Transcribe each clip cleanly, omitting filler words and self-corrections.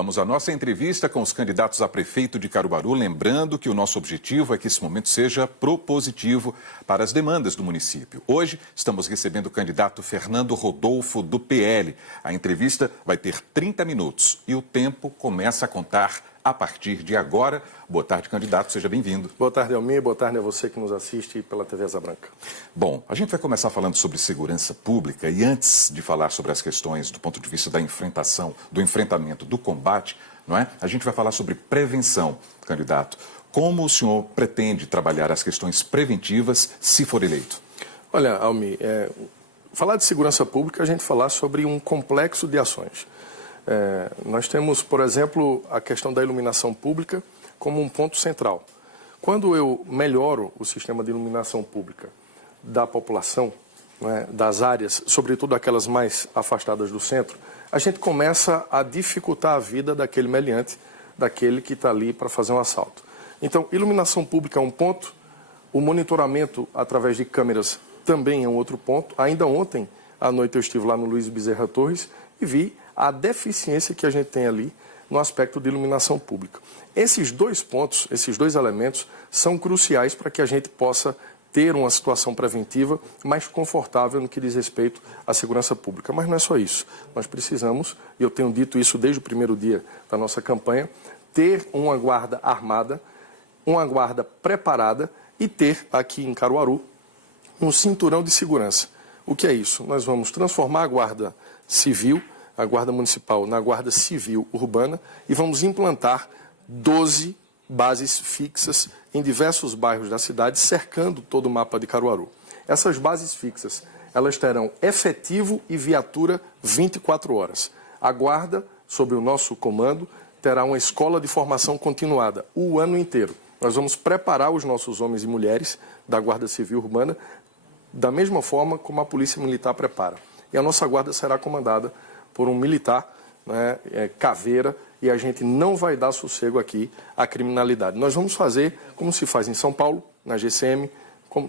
Vamos à nossa entrevista com os candidatos a prefeito de Caruaru, lembrando que o nosso objetivo é que esse momento seja propositivo para as demandas do município. Hoje estamos recebendo o candidato Fernando Rodolfo, do PL. A entrevista vai ter 30 minutos e o tempo começa a contar a partir de agora. Boa tarde, candidato, seja bem-vindo. Boa tarde, Almir. Boa tarde a você que nos assiste pela TV Asa Branca. Bom, a gente vai começar falando sobre segurança pública e antes de falar sobre as questões do ponto de vista da enfrentação, do enfrentamento, do combate, não é? A gente vai falar sobre prevenção, candidato. Como o senhor pretende trabalhar as questões preventivas se for eleito? Olha, Almir, falar de segurança pública, a gente falar sobre um complexo de ações. Nós temos, por exemplo, a questão da iluminação pública como um ponto central. Quando eu melhoro o sistema de iluminação pública da população, das áreas, sobretudo aquelas mais afastadas do centro, a gente começa a dificultar a vida daquele meliante, daquele que está ali para fazer um assalto. Então, iluminação pública é um ponto, o monitoramento através de câmeras também é um outro ponto. Ainda ontem, à noite, eu estive lá no Luiz Bezerra Torres e vi a deficiência que a gente tem ali no aspecto de iluminação pública. Esses dois pontos, esses dois elementos, são cruciais para que a gente possa ter uma situação preventiva mais confortável no que diz respeito à segurança pública. Mas não é só isso. Nós precisamos, e eu tenho dito isso desde o primeiro dia da nossa campanha, ter uma guarda armada, uma guarda preparada e ter aqui em Caruaru um cinturão de segurança. O que é isso? Nós vamos transformar a guarda civil, a Guarda Municipal, na Guarda Civil Urbana e vamos implantar 12 bases fixas em diversos bairros da cidade, cercando todo o mapa de Caruaru. Essas bases fixas, elas terão efetivo e viatura 24 horas. A Guarda, sob o nosso comando, terá uma escola de formação continuada o ano inteiro. Nós vamos preparar os nossos homens e mulheres da Guarda Civil Urbana da mesma forma como a Polícia Militar prepara. E a nossa Guarda será comandada por um militar, caveira, e a gente não vai dar sossego aqui à criminalidade. Nós vamos fazer como se faz em São Paulo, na GCM,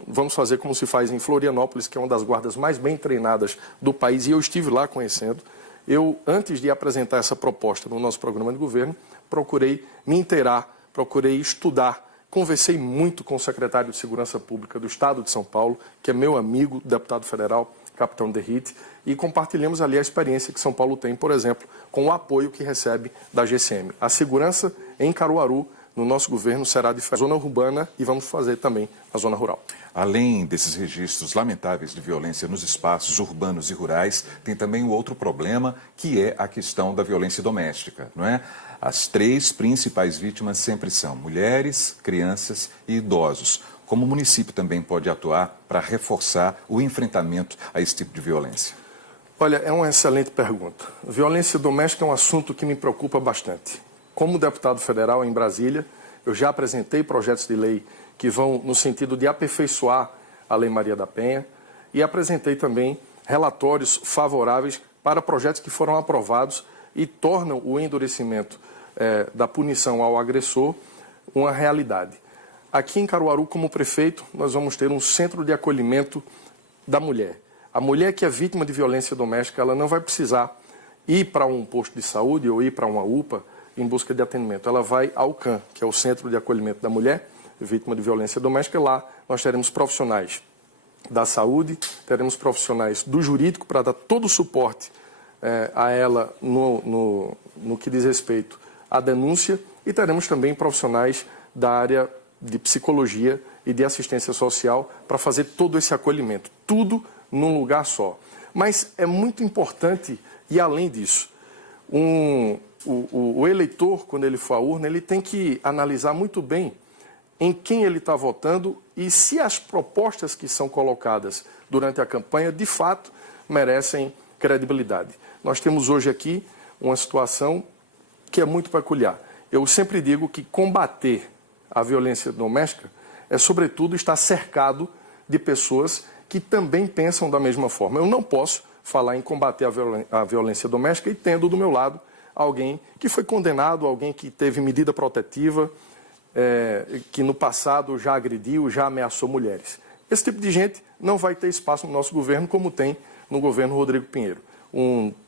vamos fazer como se faz em Florianópolis, que é uma das guardas mais bem treinadas do país, e eu estive lá conhecendo. Eu, antes de apresentar essa proposta no nosso programa de governo, procurei me inteirar, procurei estudar, conversei muito com o secretário de Segurança Pública do Estado de São Paulo, que é meu amigo, deputado federal, Capitão Derrite, e compartilhamos ali a experiência que São Paulo tem, por exemplo, com o apoio que recebe da GCM. A segurança em Caruaru, no nosso governo, será de zona urbana e vamos fazer também na zona rural. Além desses registros lamentáveis de violência nos espaços urbanos e rurais, tem também o outro problema, que é a questão da violência doméstica, não é? As três principais vítimas sempre são mulheres, crianças e idosos. Como o município também pode atuar para reforçar o enfrentamento a esse tipo de violência? Olha, é uma excelente pergunta. Violência doméstica é um assunto que me preocupa bastante. Como deputado federal em Brasília, eu já apresentei projetos de lei que vão no sentido de aperfeiçoar a Lei Maria da Penha e apresentei também relatórios favoráveis para projetos que foram aprovados e tornam o endurecimento da punição ao agressor uma realidade. Aqui em Caruaru, como prefeito, nós vamos ter um centro de acolhimento da mulher. A mulher que é vítima de violência doméstica, ela não vai precisar ir para um posto de saúde ou ir para uma UPA em busca de atendimento. Ela vai ao CAM, que é o Centro de Acolhimento da Mulher, vítima de violência doméstica. Lá nós teremos profissionais da saúde, teremos profissionais do jurídico para dar todo o suporte a ela no que diz respeito à denúncia e teremos também profissionais da área de psicologia e de assistência social para fazer todo esse acolhimento. Tudo num lugar só. Mas é muito importante, e além disso, o eleitor, quando ele for à urna, ele tem que analisar muito bem em quem ele está votando e se as propostas que são colocadas durante a campanha, de fato, merecem credibilidade. Nós temos hoje aqui uma situação que é muito peculiar. Eu sempre digo que combater a violência doméstica é, sobretudo, estar cercado de pessoas que também pensam da mesma forma. Eu não posso falar em combater a violência doméstica e tendo do meu lado alguém que foi condenado, alguém que teve medida protetiva, que no passado já agrediu, já ameaçou mulheres. Esse tipo de gente não vai ter espaço no nosso governo como tem no governo Rodrigo Pinheiro.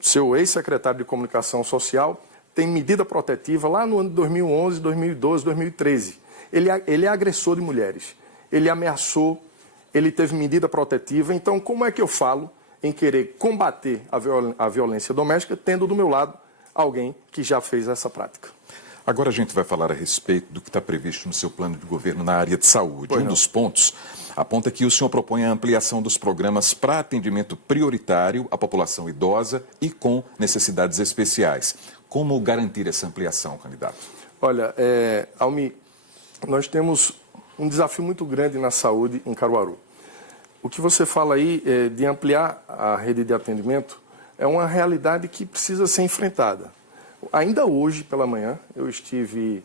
Seu ex-secretário de Comunicação Social tem medida protetiva lá no ano de 2011, 2012, 2013. Ele é agressor de mulheres, ele ameaçou, ele teve medida protetiva. Então, como é que eu falo em querer combater a violência doméstica, tendo do meu lado alguém que já fez essa prática? Agora a gente vai falar a respeito do que está previsto no seu plano de governo na área de saúde. Um dos pontos aponta que o senhor propõe a ampliação dos programas para atendimento prioritário à população idosa e com necessidades especiais. Como garantir essa ampliação, candidato? Olha, Almi, nós temos um desafio muito grande na saúde em Caruaru. O que você fala aí de ampliar a rede de atendimento é uma realidade que precisa ser enfrentada. Ainda hoje, pela manhã, eu estive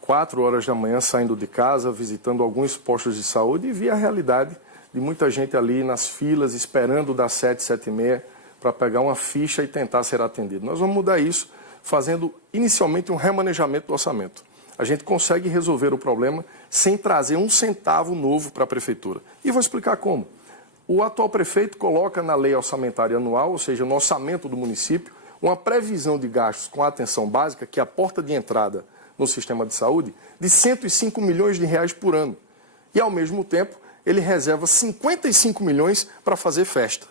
4 horas da manhã saindo de casa, visitando alguns postos de saúde e vi a realidade de muita gente ali nas filas, esperando das 7, 7h30 para pegar uma ficha e tentar ser atendido. Nós vamos mudar isso fazendo inicialmente um remanejamento do orçamento. A gente consegue resolver o problema sem trazer um centavo novo para a prefeitura. E vou explicar como. O atual prefeito coloca na lei orçamentária anual, ou seja, no orçamento do município, uma previsão de gastos com a atenção básica, que é a porta de entrada no sistema de saúde, de 105 milhões de reais por ano. E, ao mesmo tempo, ele reserva 55 milhões para fazer festa.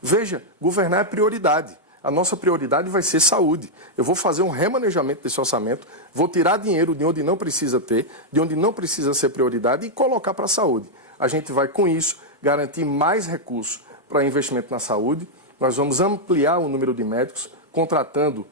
Veja, governar é prioridade. A nossa prioridade vai ser saúde. Eu vou fazer um remanejamento desse orçamento, vou tirar dinheiro de onde não precisa ter, de onde não precisa ser prioridade e colocar para a saúde. A gente vai, com isso, garantir mais recursos para investimento na saúde. Nós vamos ampliar o número de médicos, contratando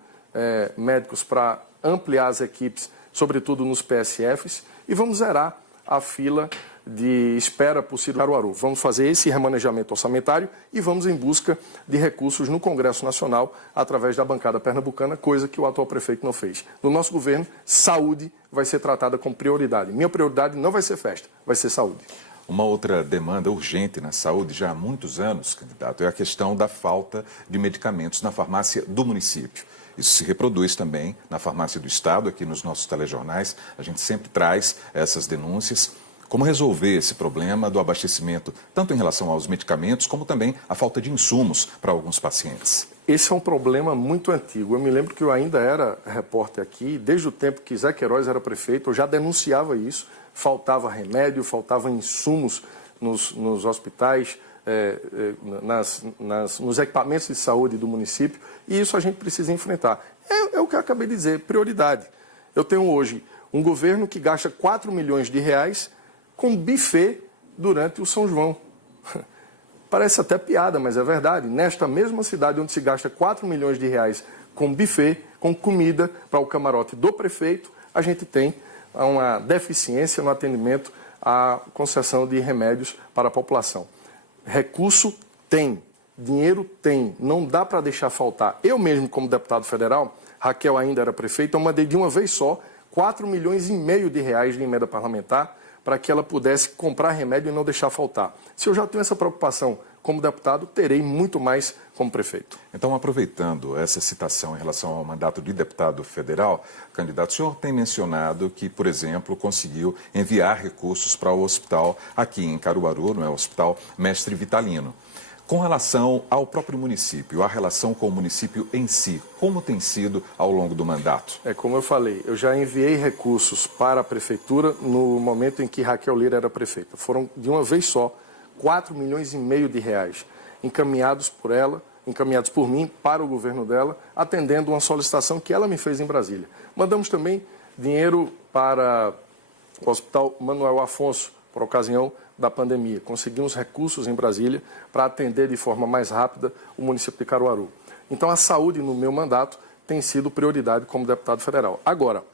médicos para ampliar as equipes, sobretudo nos PSFs, e vamos zerar a fila de espera por Caruaru. Vamos fazer esse remanejamento orçamentário e vamos em busca de recursos no Congresso Nacional através da bancada pernambucana, coisa que o atual prefeito não fez. No nosso governo, saúde vai ser tratada como prioridade. Minha prioridade não vai ser festa, vai ser saúde. Uma outra demanda urgente na saúde já há muitos anos, candidato, é a questão da falta de medicamentos na farmácia do município. Isso se reproduz também na farmácia do Estado, aqui nos nossos telejornais. A gente sempre traz essas denúncias. Como resolver esse problema do abastecimento, tanto em relação aos medicamentos, como também a falta de insumos para alguns pacientes? Esse é um problema muito antigo. Eu me lembro que eu ainda era repórter aqui, desde o tempo que Zé Queiroz era prefeito, eu já denunciava isso. Faltava remédio, faltava insumos nos hospitais, nos equipamentos de saúde do município, e isso a gente precisa enfrentar. É o que eu acabei de dizer, prioridade. Eu tenho hoje um governo que gasta 4 milhões de reais com buffet durante o São João. Parece até piada, mas é verdade. Nesta mesma cidade onde se gasta 4 milhões de reais com buffet, com comida para o camarote do prefeito, a gente tem uma deficiência no atendimento à concessão de remédios para a população. Recurso tem, dinheiro tem, não dá para deixar faltar. Eu mesmo, como deputado federal, Raquel ainda era prefeita, eu mandei de uma vez só 4,5 milhões de reais de emenda parlamentar para que ela pudesse comprar remédio e não deixar faltar. Se eu já tenho essa preocupação como deputado, terei muito mais como prefeito. Então, aproveitando essa citação em relação ao mandato de deputado federal, candidato, o senhor tem mencionado que, por exemplo, conseguiu enviar recursos para o hospital aqui em Caruaru, no Hospital Mestre Vitalino. Com relação ao próprio município, a relação com o município em si, como tem sido ao longo do mandato? Como eu falei, eu já enviei recursos para a prefeitura no momento em que Raquel Lira era prefeita. Foram, de uma vez só, 4,5 milhões de reais encaminhados por ela, encaminhados por mim para o governo dela, atendendo uma solicitação que ela me fez em Brasília. Mandamos também dinheiro para o Hospital Manuel Afonso, por ocasião da pandemia. Conseguimos recursos em Brasília para atender de forma mais rápida o município de Caruaru. Então, a saúde no meu mandato tem sido prioridade como deputado federal. Agora,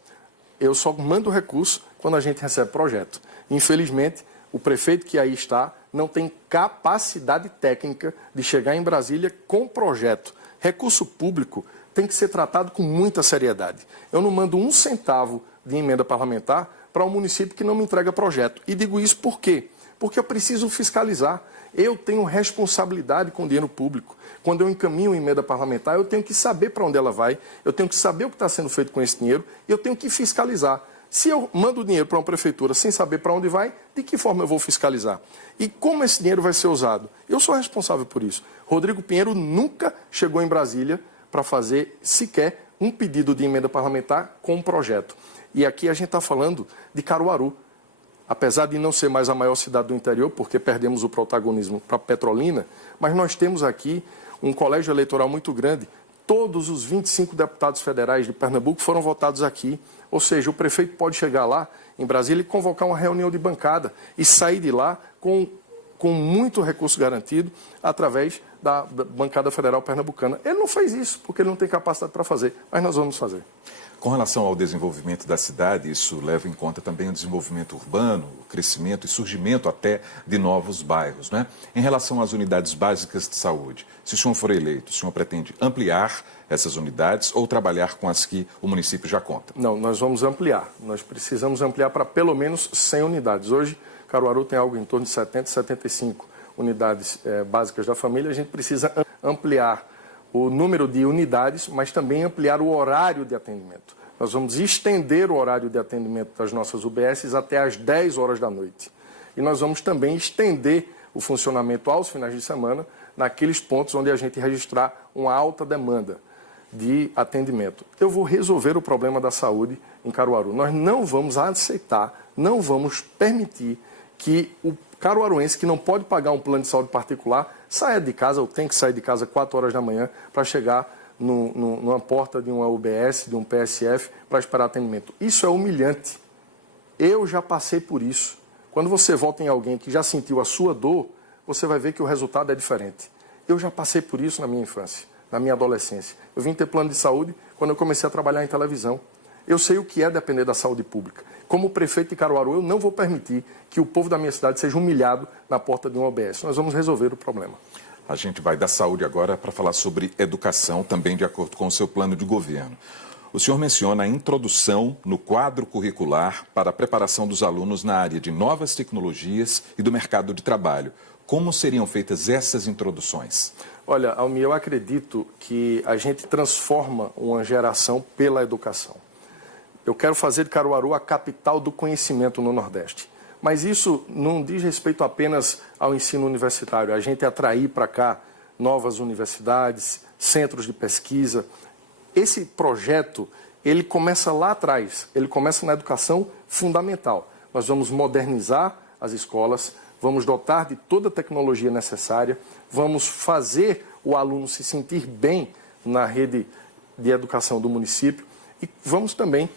eu só mando recurso quando a gente recebe projeto. Infelizmente, o prefeito que aí está não tem capacidade técnica de chegar em Brasília com projeto. Recurso público tem que ser tratado com muita seriedade. Eu não mando um centavo de emenda parlamentar para um município que não me entrega projeto. E digo isso por quê? Porque eu preciso fiscalizar. Eu tenho responsabilidade com o dinheiro público. Quando eu encaminho uma emenda parlamentar, eu tenho que saber para onde ela vai, eu tenho que saber o que está sendo feito com esse dinheiro e eu tenho que fiscalizar. Se eu mando dinheiro para uma prefeitura sem saber para onde vai, de que forma eu vou fiscalizar? E como esse dinheiro vai ser usado? Eu sou responsável por isso. Rodrigo Pinheiro nunca chegou em Brasília para fazer sequer um pedido de emenda parlamentar com um projeto. E aqui a gente está falando de Caruaru. Apesar de não ser mais a maior cidade do interior, porque perdemos o protagonismo para Petrolina, mas nós temos aqui um colégio eleitoral muito grande. Todos os 25 deputados federais de Pernambuco foram votados aqui. Ou seja, o prefeito pode chegar lá em Brasília e convocar uma reunião de bancada e sair de lá com muito recurso garantido através da bancada federal pernambucana. Ele não fez isso porque ele não tem capacidade para fazer, mas nós vamos fazer. Com relação ao desenvolvimento da cidade, isso leva em conta também o desenvolvimento urbano, o crescimento e surgimento até de novos bairros, né? Em relação às unidades básicas de saúde, se o senhor for eleito, o senhor pretende ampliar essas unidades ou trabalhar com as que o município já conta? Não, nós vamos ampliar. Nós precisamos ampliar para pelo menos 100 unidades. Hoje, Caruaru tem algo em torno de 70, 75 unidades básicas da família. A gente precisa ampliar o número de unidades, mas também ampliar o horário de atendimento. Nós vamos estender o horário de atendimento das nossas UBSs até às 10 horas da noite. E nós vamos também estender o funcionamento aos finais de semana naqueles pontos onde a gente registrar uma alta demanda de atendimento. Eu vou resolver o problema da saúde em Caruaru. Nós não vamos aceitar, não vamos permitir que o caruaruense que não pode pagar um plano de saúde particular saia de casa ou tem que sair de casa 4 horas da manhã para chegar numa porta de uma UBS, de um PSF, para esperar atendimento. Isso é humilhante. Eu já passei por isso. Quando você volta em alguém que já sentiu a sua dor, você vai ver que o resultado é diferente. Eu já passei por isso na minha infância, na minha adolescência. Eu vim ter plano de saúde quando eu comecei a trabalhar em televisão. Eu sei o que é depender da saúde pública. Como prefeito de Caruaru, eu não vou permitir que o povo da minha cidade seja humilhado na porta de uma OBS. Nós vamos resolver o problema. A gente vai da saúde agora para falar sobre educação, também de acordo com o seu plano de governo. O senhor menciona a introdução no quadro curricular para a preparação dos alunos na área de novas tecnologias e do mercado de trabalho. Como seriam feitas essas introduções? Olha, Almir, eu acredito que a gente transforma uma geração pela educação. Eu quero fazer de Caruaru a capital do conhecimento no Nordeste. Mas isso não diz respeito apenas ao ensino universitário. A gente atrair para cá novas universidades, centros de pesquisa. Esse projeto, ele começa lá atrás, ele começa na educação fundamental. Nós vamos modernizar as escolas, vamos dotar de toda a tecnologia necessária, vamos fazer o aluno se sentir bem na rede de educação do município e vamos também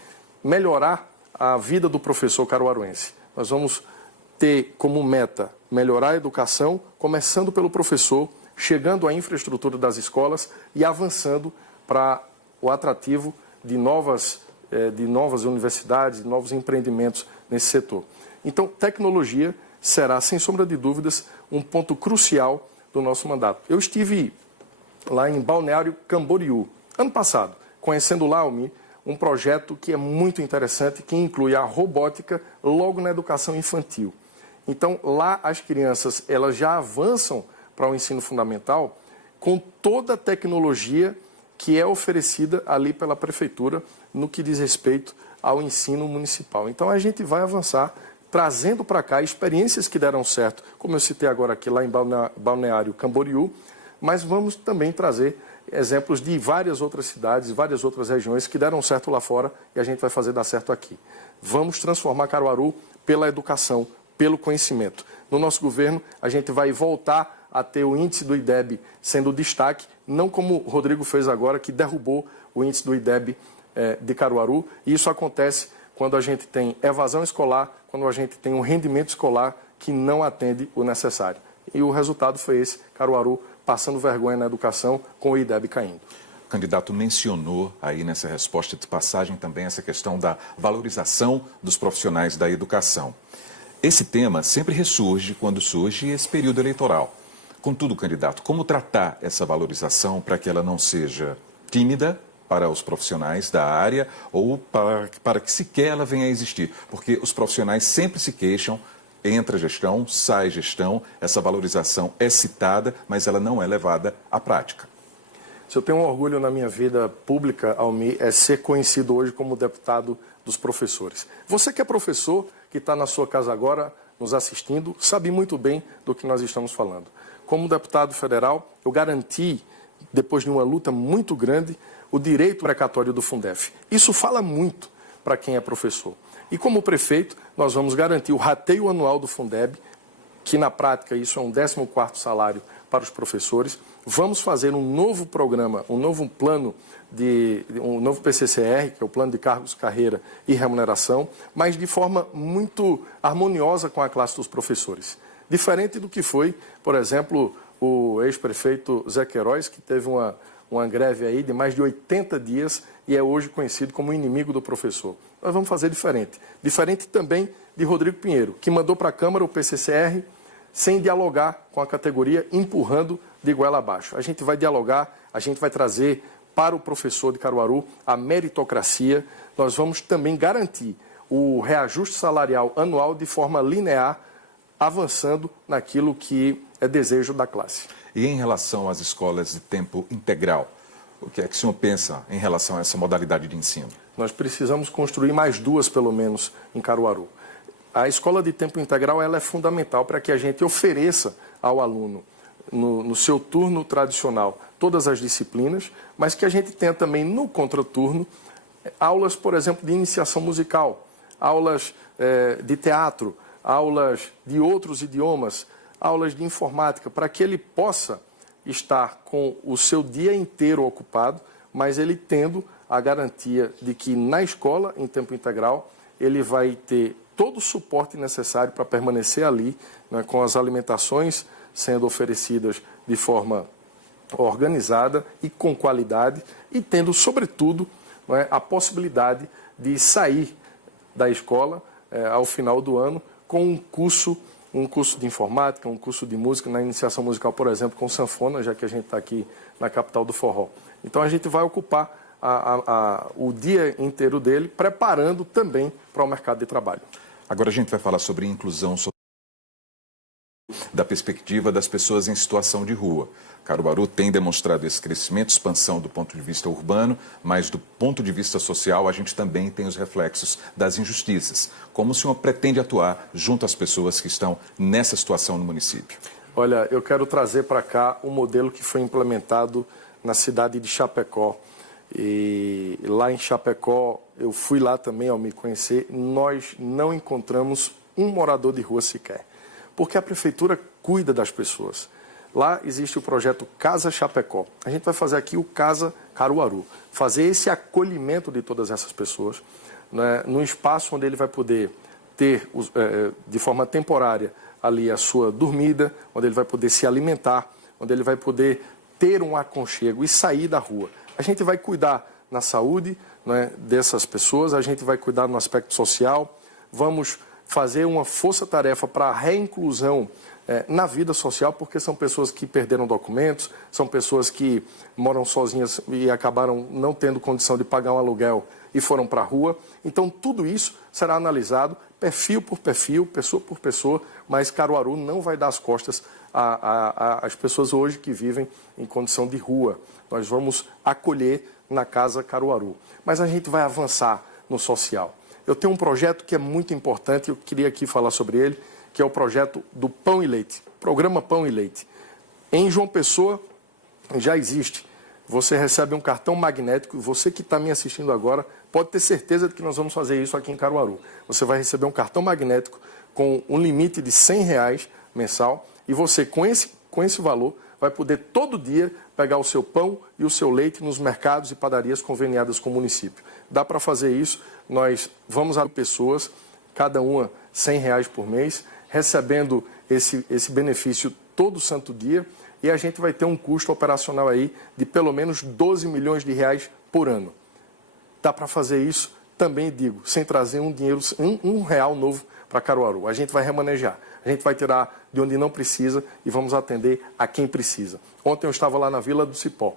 melhorar a vida do professor caruaruense. Nós vamos ter como meta melhorar a educação, começando pelo professor, chegando à infraestrutura das escolas e avançando para o atrativo de novas universidades, de novos empreendimentos nesse setor. Então, tecnologia será, sem sombra de dúvidas, um ponto crucial do nosso mandato. Eu estive lá em Balneário Camboriú, ano passado, conhecendo lá, Almir, um projeto que é muito interessante, que inclui a robótica logo na educação infantil. Então, lá as crianças elas já avançam para o ensino fundamental com toda a tecnologia que é oferecida ali pela prefeitura no que diz respeito ao ensino municipal. Então, a gente vai avançar trazendo para cá experiências que deram certo, como eu citei agora aqui lá em Balneário Camboriú, mas vamos também trazer exemplos de várias outras cidades, várias outras regiões que deram certo lá fora e a gente vai fazer dar certo aqui. Vamos transformar Caruaru pela educação, pelo conhecimento. No nosso governo, a gente vai voltar a ter o índice do IDEB sendo destaque, não como o Rodrigo fez agora, que derrubou o índice do IDEB de Caruaru. E isso acontece quando a gente tem evasão escolar, quando a gente tem um rendimento escolar que não atende o necessário. E o resultado foi esse, Caruaru passando vergonha na educação, com o IDEB caindo. O candidato mencionou aí nessa resposta de passagem também essa questão da valorização dos profissionais da educação. Esse tema sempre ressurge quando surge esse período eleitoral. Contudo, candidato, como tratar essa valorização para que ela não seja tímida para os profissionais da área ou para que sequer ela venha a existir? Porque os profissionais sempre se queixam, entra gestão, sai gestão, essa valorização é citada, mas ela não é levada à prática. Se eu tenho um orgulho na minha vida pública, Almir, é ser conhecido hoje como deputado dos professores. Você que é professor, que está na sua casa agora, nos assistindo, sabe muito bem do que nós estamos falando. Como deputado federal, eu garanti, depois de uma luta muito grande, o direito precatório do Fundef. Isso fala muito para quem é professor. E como prefeito, nós vamos garantir o rateio anual do Fundeb, que na prática isso é um 14º salário para os professores. Vamos fazer um novo programa, um novo plano, um novo PCCR, que é o Plano de Cargos, Carreira e Remuneração, mas de forma muito harmoniosa com a classe dos professores. Diferente do que foi, por exemplo, o ex-prefeito Zé Queiroz, que teve uma greve aí de mais de 80 dias e é hoje conhecido como inimigo do professor. Nós vamos fazer diferente. Diferente também de Rodrigo Pinheiro, que mandou para a Câmara o PCCR sem dialogar com a categoria, empurrando de goela abaixo. A gente vai dialogar, a gente vai trazer para o professor de Caruaru a meritocracia. Nós vamos também garantir o reajuste salarial anual de forma linear, avançando naquilo que é desejo da classe. E em relação às escolas de tempo integral, o que é que o senhor pensa em relação a essa modalidade de ensino? Nós precisamos construir mais 2, pelo menos, em Caruaru. A escola de tempo integral ela é fundamental para que a gente ofereça ao aluno, no seu turno tradicional, todas as disciplinas, mas que a gente tenha também no contraturno aulas, por exemplo, de iniciação musical, aulas de teatro, aulas de outros idiomas, aulas de informática, para que ele possa estar com o seu dia inteiro ocupado, mas ele tendo a garantia de que na escola, em tempo integral, ele vai ter todo o suporte necessário para permanecer ali, né, com as alimentações sendo oferecidas de forma organizada e com qualidade, e tendo, sobretudo, né, a possibilidade de sair da escola ao final do ano com um curso de informática, um curso de música, na iniciação musical, por exemplo, com sanfona, já que a gente está aqui na capital do forró. Então a gente vai ocupar o dia inteiro dele, preparando também para o mercado de trabalho. Agora a gente vai falar sobre inclusão social, da perspectiva das pessoas em situação de rua. Caruaru tem demonstrado esse crescimento, expansão do ponto de vista urbano, mas do ponto de vista social a gente também tem os reflexos das injustiças. Como o senhor pretende atuar junto às pessoas que estão nessa situação no município? Olha, eu quero trazer para cá um modelo que foi implementado na cidade de Chapecó. E lá em Chapecó, eu fui lá também ao me conhecer, nós não encontramos um morador de rua sequer, porque a prefeitura cuida das pessoas. Lá existe o projeto Casa Chapecó. A gente vai fazer aqui o Casa Caruaru, fazer esse acolhimento de todas essas pessoas, né, num espaço onde ele vai poder ter, de forma temporária, ali a sua dormida, onde ele vai poder se alimentar, onde ele vai poder ter um aconchego e sair da rua. A gente vai cuidar na saúde, né, dessas pessoas, a gente vai cuidar no aspecto social, vamos fazer uma força-tarefa para a reinclusão na vida social, porque são pessoas que perderam documentos, são pessoas que moram sozinhas e acabaram não tendo condição de pagar um aluguel e foram para a rua. Então, tudo isso será analisado, perfil por perfil, pessoa por pessoa, mas Caruaru não vai dar as costas às pessoas hoje que vivem em condição de rua. Nós vamos acolher na Casa Caruaru. Mas a gente vai avançar no social. Eu tenho um projeto que é muito importante, eu queria aqui falar sobre ele, que é o projeto do Pão e Leite, Programa Pão e Leite. Em João Pessoa já existe. Você recebe um cartão magnético, você que está me assistindo agora, pode ter certeza de que nós vamos fazer isso aqui em Caruaru. Você vai receber um cartão magnético com um limite de R$100 mensal e você, com esse valor, vai poder todo dia pegar o seu pão e o seu leite nos mercados e padarias conveniadas com o município. Dá para fazer isso, nós vamos a pessoas, cada uma R$100 por mês, recebendo esse benefício todo santo dia, e a gente vai ter um custo operacional aí de pelo menos R$12 milhões por ano. Dá para fazer isso, também digo, sem trazer um real novo para Caruaru. A gente vai remanejar, a gente vai tirar de onde não precisa e vamos atender a quem precisa. Ontem eu estava lá na Vila do Cipó,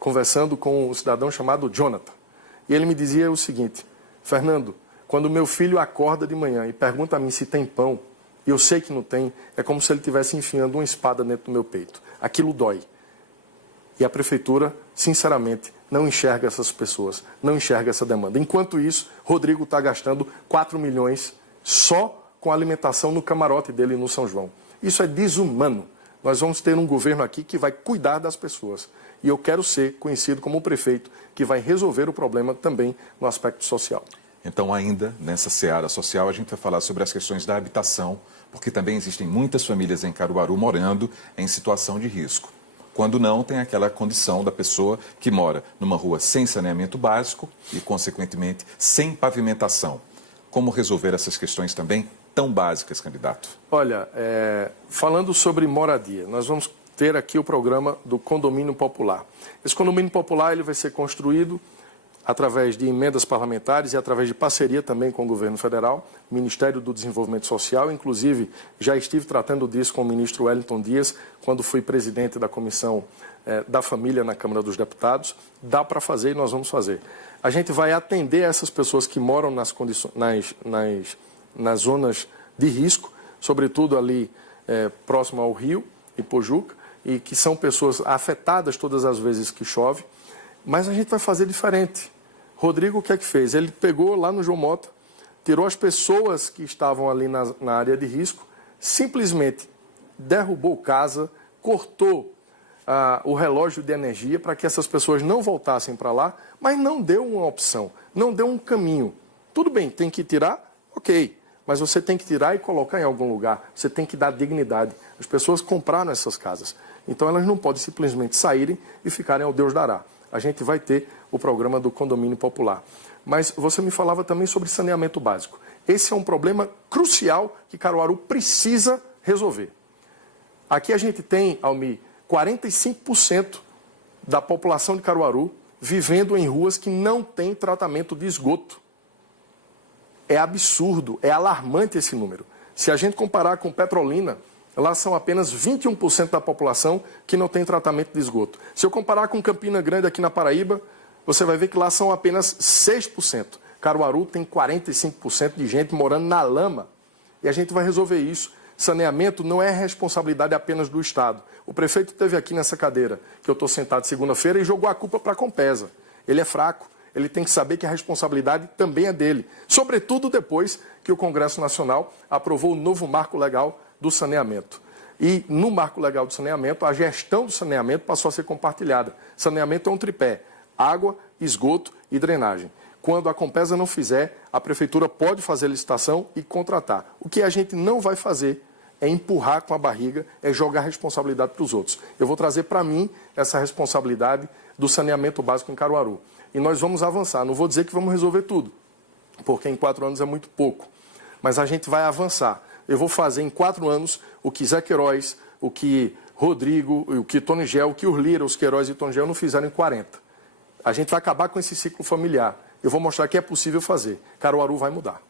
conversando com um cidadão chamado Jonathan, e ele me dizia o seguinte: Fernando, quando meu filho acorda de manhã e pergunta a mim se tem pão, e eu sei que não tem, é como se ele estivesse enfiando uma espada dentro do meu peito. Aquilo dói. E a prefeitura, sinceramente, não enxerga essas pessoas, não enxerga essa demanda. Enquanto isso, Rodrigo está gastando 4 milhões só com a alimentação no camarote dele no São João. Isso é desumano. Nós vamos ter um governo aqui que vai cuidar das pessoas. E eu quero ser conhecido como o prefeito que vai resolver o problema também no aspecto social. Então, ainda nessa seara social, a gente vai falar sobre as questões da habitação, porque também existem muitas famílias em Caruaru morando em situação de risco. Quando não, tem aquela condição da pessoa que mora numa rua sem saneamento básico e, consequentemente, sem pavimentação. Como resolver essas questões também tão básicas, candidato? Olha, falando sobre moradia, nós vamos ter aqui o programa do Condomínio Popular. Esse Condomínio Popular ele vai ser construído através de emendas parlamentares e através de parceria também com o governo federal, Ministério do Desenvolvimento Social. Inclusive, já estive tratando disso com o ministro Wellington Dias, quando fui presidente da Comissão da Família na Câmara dos Deputados. Dá para fazer e nós vamos fazer. A gente vai atender essas pessoas que moram nas zonas de risco, sobretudo ali próximo ao Rio e Pojuca, e que são pessoas afetadas todas as vezes que chove, mas a gente vai fazer diferente. Rodrigo, o que é que fez? Ele pegou lá no João Mota, tirou as pessoas que estavam ali na área de risco, simplesmente derrubou casa, cortou o relógio de energia para que essas pessoas não voltassem para lá, mas não deu uma opção, não deu um caminho. Tudo bem, tem que tirar? Ok. Mas você tem que tirar e colocar em algum lugar. Você tem que dar dignidade. As pessoas compraram essas casas. Então elas não podem simplesmente saírem e ficarem ao Deus dará. A gente vai ter o programa do Condomínio Popular. Mas você me falava também sobre saneamento básico. Esse é um problema crucial que Caruaru precisa resolver. Aqui a gente tem, Almi, 45% da população de Caruaru vivendo em ruas que não têm tratamento de esgoto. É absurdo, é alarmante esse número. Se a gente comparar com Petrolina, lá são apenas 21% da população que não tem tratamento de esgoto. Se eu comparar com Campina Grande aqui na Paraíba, você vai ver que lá são apenas 6%. Caruaru tem 45% de gente morando na lama. E a gente vai resolver isso. Saneamento não é responsabilidade apenas do Estado. O prefeito esteve aqui nessa cadeira, que eu estou sentado segunda-feira, e jogou a culpa para a Compesa. Ele é fraco. Ele tem que saber que a responsabilidade também é dele. Sobretudo depois que o Congresso Nacional aprovou o novo marco legal do saneamento. E no marco legal do saneamento, a gestão do saneamento passou a ser compartilhada. Saneamento é um tripé: água, esgoto e drenagem. Quando a Compesa não fizer, a Prefeitura pode fazer licitação e contratar. O que a gente não vai fazer é empurrar com a barriga, é jogar a responsabilidade para os outros. Eu vou trazer para mim essa responsabilidade do saneamento básico em Caruaru. E nós vamos avançar. Não vou dizer que vamos resolver tudo, porque em 4 anos é muito pouco. Mas a gente vai avançar. Eu vou fazer em 4 anos o que Zé Queiroz, o que Rodrigo, o que Tony Gel, o que os Lira, os Queiroz e Tony Gel não fizeram em 40. A gente vai acabar com esse ciclo familiar. Eu vou mostrar que é possível fazer. Caruaru vai mudar.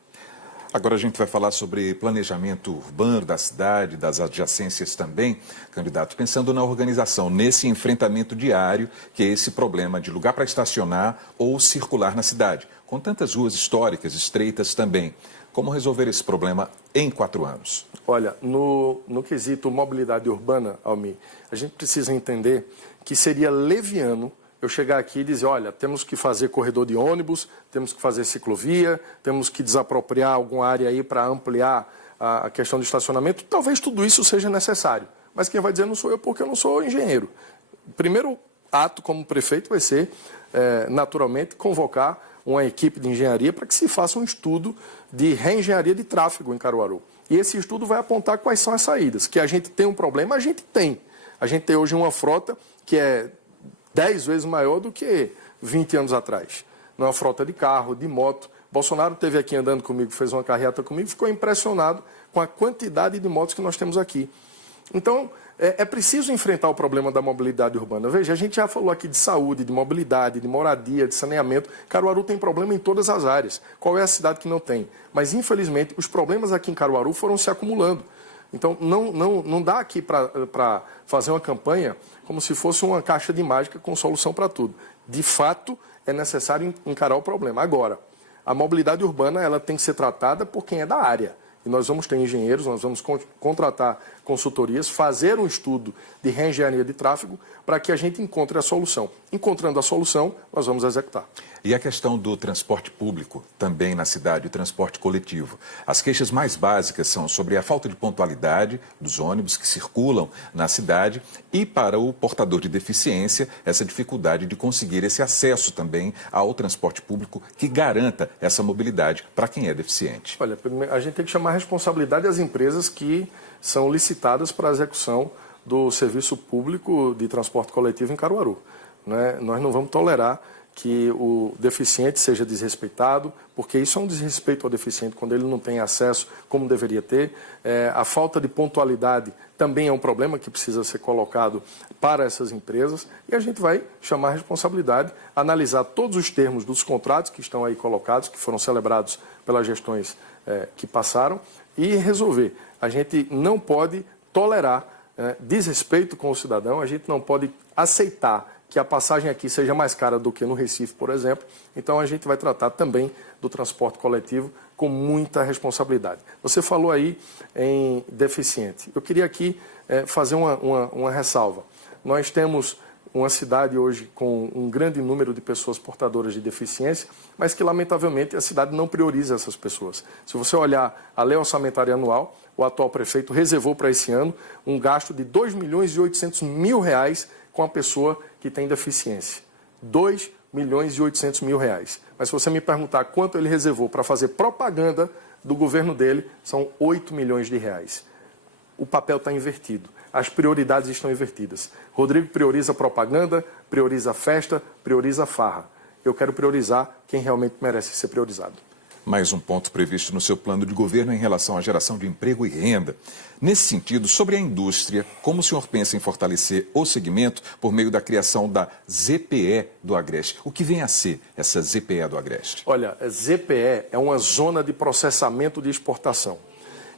Agora a gente vai falar sobre planejamento urbano da cidade, das adjacências também, candidato, pensando na organização, nesse enfrentamento diário que é esse problema de lugar para estacionar ou circular na cidade, com tantas ruas históricas, estreitas também. Como resolver esse problema em 4 anos? Olha, no quesito mobilidade urbana, Almi, a gente precisa entender que seria leviano eu chegar aqui e dizer, olha, temos que fazer corredor de ônibus, temos que fazer ciclovia, temos que desapropriar alguma área aí para ampliar a questão do estacionamento. Talvez tudo isso seja necessário, mas quem vai dizer não sou eu, porque eu não sou engenheiro. O primeiro ato como prefeito vai ser, naturalmente, convocar uma equipe de engenharia para que se faça um estudo de reengenharia de tráfego em Caruaru. E esse estudo vai apontar quais são as saídas. Que a gente tem um problema, a gente tem. A gente tem hoje uma frota que é 10 vezes maior do que 20 anos atrás. Uma frota de carro, de moto. Bolsonaro esteve aqui andando comigo, fez uma carreata comigo, ficou impressionado com a quantidade de motos que nós temos aqui. Então, é preciso enfrentar o problema da mobilidade urbana. Veja, a gente já falou aqui de saúde, de mobilidade, de moradia, de saneamento. Caruaru tem problema em todas as áreas. Qual é a cidade que não tem? Mas, infelizmente, os problemas aqui em Caruaru foram se acumulando. Então, não dá aqui para fazer uma campanha como se fosse uma caixa de mágica com solução para tudo. De fato, é necessário encarar o problema. Agora, a mobilidade urbana ela tem que ser tratada por quem é da área. E nós vamos ter engenheiros, nós vamos contratar consultorias, fazer um estudo de reengenharia de tráfego para que a gente encontre a solução. Encontrando a solução, nós vamos executar. E a questão do transporte público, também na cidade, o transporte coletivo. As queixas mais básicas são sobre a falta de pontualidade dos ônibus que circulam na cidade e, para o portador de deficiência, essa dificuldade de conseguir esse acesso também ao transporte público que garanta essa mobilidade para quem é deficiente. Olha, a gente tem que chamar a responsabilidade às empresas que são licitadas para a execução do serviço público de transporte coletivo em Caruaru. Nós não vamos tolerar que o deficiente seja desrespeitado, porque isso é um desrespeito ao deficiente quando ele não tem acesso como deveria ter. A falta de pontualidade também é um problema que precisa ser colocado para essas empresas e a gente vai chamar a responsabilidade, analisar todos os termos dos contratos que estão aí colocados, que foram celebrados pelas gestões que passaram e resolver. A gente não pode tolerar desrespeito com o cidadão, a gente não pode aceitar que a passagem aqui seja mais cara do que no Recife, por exemplo. Então, a gente vai tratar também do transporte coletivo com muita responsabilidade. Você falou aí em deficiente. Eu queria aqui fazer uma ressalva. Nós temos uma cidade hoje com um grande número de pessoas portadoras de deficiência, mas que, lamentavelmente, a cidade não prioriza essas pessoas. Se você olhar a lei orçamentária anual, o atual prefeito reservou para esse ano um gasto de R$ 2.800.000 com a pessoa que tem deficiência. R$ 2.800.000. Mas se você me perguntar quanto ele reservou para fazer propaganda do governo dele, são R$ 8 milhões. O papel está invertido. As prioridades estão invertidas. Rodrigo prioriza propaganda, prioriza festa, prioriza farra. Eu quero priorizar quem realmente merece ser priorizado. Mais um ponto previsto no seu plano de governo em relação à geração de emprego e renda. Nesse sentido, sobre a indústria, como o senhor pensa em fortalecer o segmento por meio da criação da ZPE do Agreste? O que vem a ser essa ZPE do Agreste? Olha, a ZPE é uma zona de processamento de exportação.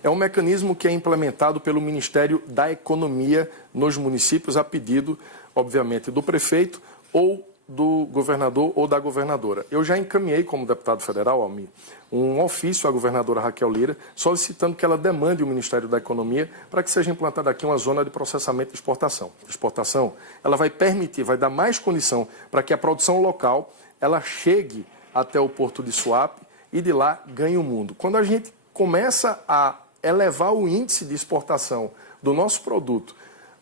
É um mecanismo que é implementado pelo Ministério da Economia nos municípios a pedido, obviamente, do prefeito ou do governador ou da governadora. Eu já encaminhei como deputado federal, Almir, um ofício à governadora Raquel Lira solicitando que ela demande o Ministério da Economia para que seja implantada aqui uma zona de processamento de exportação. Exportação, ela vai permitir, vai dar mais condição para que a produção local ela chegue até o porto de Suape e de lá ganhe o mundo. Quando a gente começa a elevar o índice de exportação do nosso produto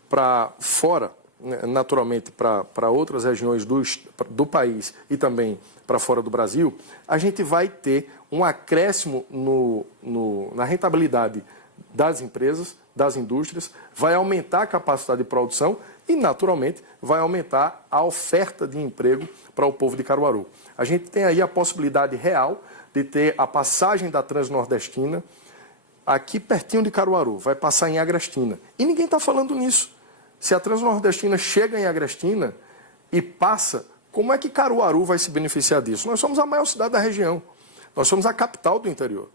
para fora, naturalmente para outras regiões do país e também para fora do Brasil, a gente vai ter um acréscimo na rentabilidade das empresas, das indústrias, vai aumentar a capacidade de produção e, naturalmente, vai aumentar a oferta de emprego para o povo de Caruaru. A gente tem aí a possibilidade real de ter a passagem da Transnordestina aqui pertinho de Caruaru, vai passar em Agrestina. E ninguém está falando nisso. Se a Transnordestina chega em Agrestina e passa, como é que Caruaru vai se beneficiar disso? Nós somos a maior cidade da região. Nós somos a capital do interior,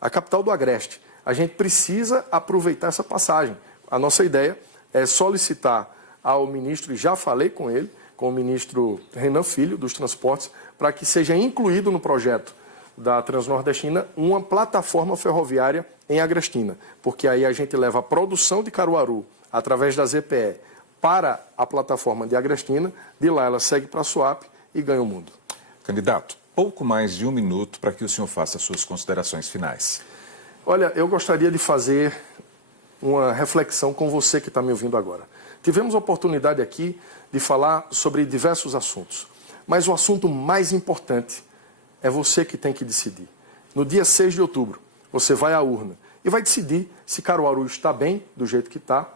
a capital do Agreste. A gente precisa aproveitar essa passagem. A nossa ideia é solicitar ao ministro, e já falei com ele, com o ministro Renan Filho, dos Transportes, para que seja incluído no projeto da Transnordestina uma plataforma ferroviária em Agrestina, porque aí a gente leva a produção de Caruaru através da ZPE para a plataforma de Agrestina, de lá ela segue para a Suape e ganha o mundo. Candidato, pouco mais de um minuto para que o senhor faça as suas considerações finais. Olha, eu gostaria de fazer uma reflexão com você que está me ouvindo agora. Tivemos a oportunidade aqui de falar sobre diversos assuntos, mas o assunto mais importante é você que tem que decidir. No dia 6 de outubro, você vai à urna e vai decidir se Caruaru está bem do jeito que está,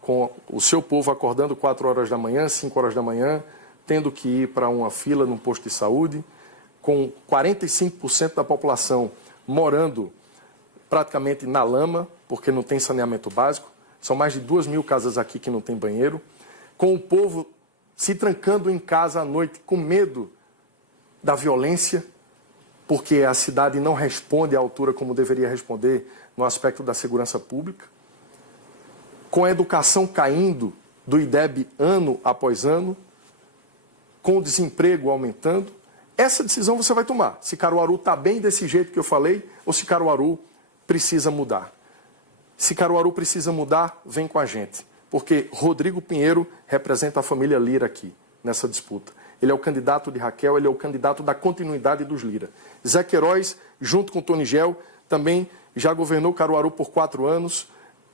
com o seu povo acordando 4 horas da manhã, 5 horas da manhã, tendo que ir para uma fila num posto de saúde, com 45% da população morando praticamente na lama, porque não tem saneamento básico. São mais de 2.000 casas aqui que não tem banheiro. Com o povo se trancando em casa à noite com medo da violência, porque a cidade não responde à altura como deveria responder no aspecto da segurança pública. Com a educação caindo do IDEB ano após ano, com o desemprego aumentando. Essa decisão você vai tomar, se Caruaru está bem desse jeito que eu falei ou se Caruaru precisa mudar. Se Caruaru precisa mudar, vem com a gente. Porque Rodrigo Pinheiro representa a família Lira aqui, nessa disputa. Ele é o candidato de Raquel, ele é o candidato da continuidade dos Lira. Zé Queiroz, junto com Tony Gel, também já governou Caruaru por 4 anos.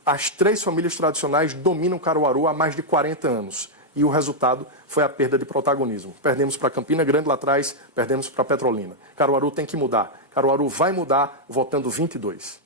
As 3 famílias tradicionais dominam Caruaru há mais de 40 anos. E o resultado foi a perda de protagonismo. Perdemos para Campina Grande lá atrás, perdemos para Petrolina. Caruaru tem que mudar. Caruaru vai mudar votando 22.